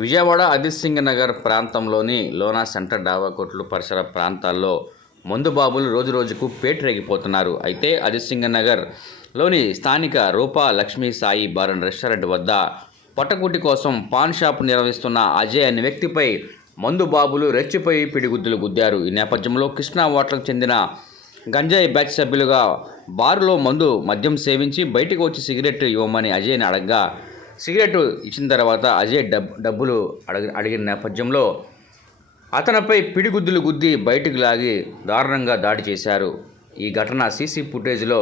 విజయవాడ అజిత్ సింగ్ నగర్ ప్రాంతంలోని లోనా సెంటర్ డాబా కొట్లు పరిసర ప్రాంతాల్లో మందు బాబులు రోజురోజుకు పేటరేగిపోతున్నారు. అయితే అజిత్ సింగ్ నగర్లోని స్థానిక Rupa Lakshmi Sai bar and restaurant వద్ద పొట్టకుటి కోసం పాన్ షాప్ నిర్వహిస్తున్న అజయ్ అనే వ్యక్తిపై మందు బాబులు రెచ్చిపోయి పిడిగుద్దులు గుద్దారు. ఈ నేపథ్యంలో కృష్ణా హోటల్కు చెందిన గంజాయి బ్యాచ్ సభ్యులుగా బారులో మద్యం సేవించి బయటకు వచ్చి సిగరెట్ ఇవ్వమని అజయ్ని అడగగా సిగరెట్ ఇచ్చిన తర్వాత అజయ్ డబ్బులు అడిగిన నేపథ్యంలో అతనిపై పిడిగుద్దులు గుద్ది బయటకు లాగి దారుణంగా దాడి చేశారు. ఈ ఘటన సీసీ ఫుటేజ్లో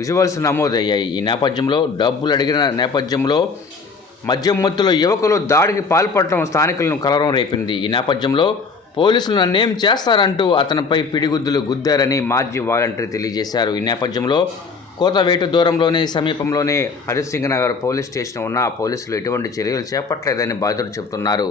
విజువల్స్ నమోదయ్యాయి. ఈ నేపథ్యంలో డబ్బులు అడిగిన నేపథ్యంలో మద్యం మత్తులో యువకులు దాడికి పాల్పడటం స్థానికులను కలవరం రేపింది. ఈ నేపథ్యంలో పోలీసులు నన్నేం చేస్తారంటూ అతనిపై పిడిగుద్దులు గుద్దారని మాజీ వాలంటీర్ తెలియజేశారు. ఈ నేపథ్యంలో కోతవేటు దూరంలోని సమీపంలోనే అజిత్ సింగ్ నగర్ పోలీస్ స్టేషన్ ఉన్న పోలీసులు ఎటువంటి చర్యలు చేపట్టలేదని బాధితులు చెబుతున్నారు.